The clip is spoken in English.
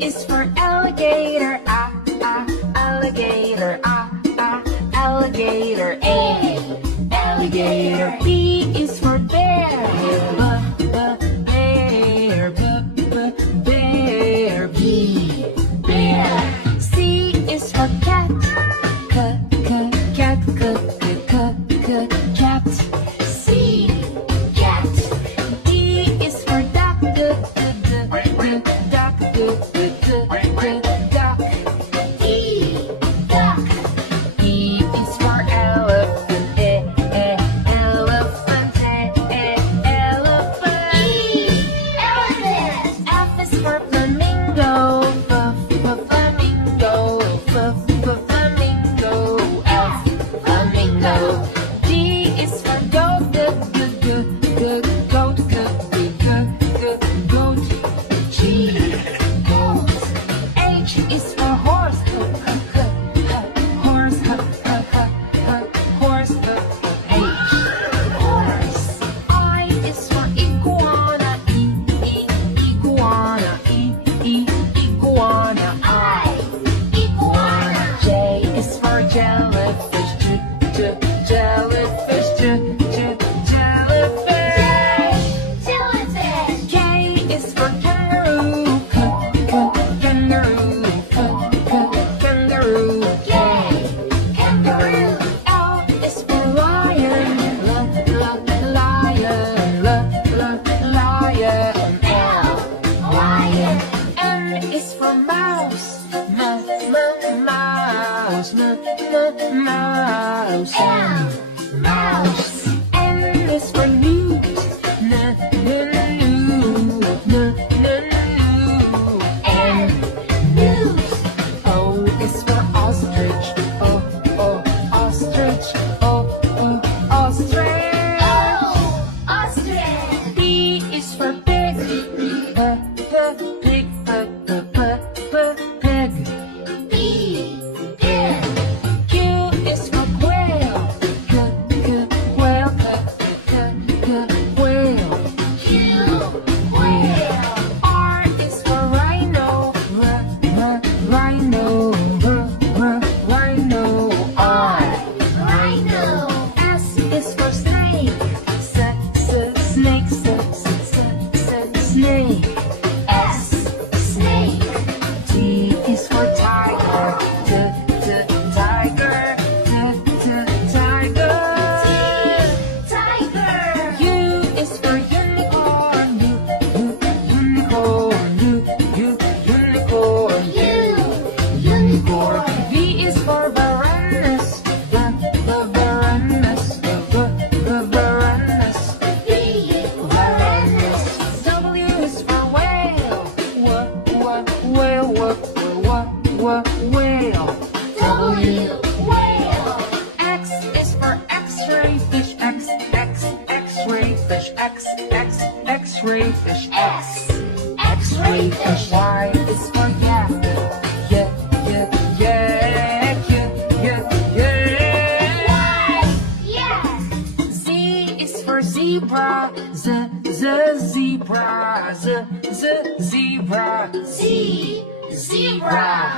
is for alligator, alligator, alligator. A, alligator. B is for bear, bear, bear. B, bear. C is for cat, cat, cat. C, cat. D is for duck, duck. Duck. E, duck. E is for elephant, elephant, elephant. E, elephant. F is for flamingo, flamingo, flamingo. F, flamingo. G is for goat, goat. G, goat. H is for horse, horse. H, horse. I is for iguana, iguana. I, iguana. J is for jellyfish, jellyfish. K is for kangaroo, kangaroo. K, kangaroo. L is for lion, lion. L, lion. M is for mouse, mouse. M, mouse. N is for newt, N, newt. O is for ostrich, ostrich. Ostrich. P is for pig, pig. P, pig. Q is for quail, quail. Q, quail. R is for rhino, rhino. R, rhino. S is for snake, snake. S, snake. T is for tiger, tiger. U is for unicorn, unicorn. V is for varanus, varanus. V, varanus. W is for whale, whale. W, whale. X is for x-ray fish, x-ray fish. X-ray fish. S, x-ray fish. Y is for yak, Y, yak. Z is for zebra, zebra. Z, zebra.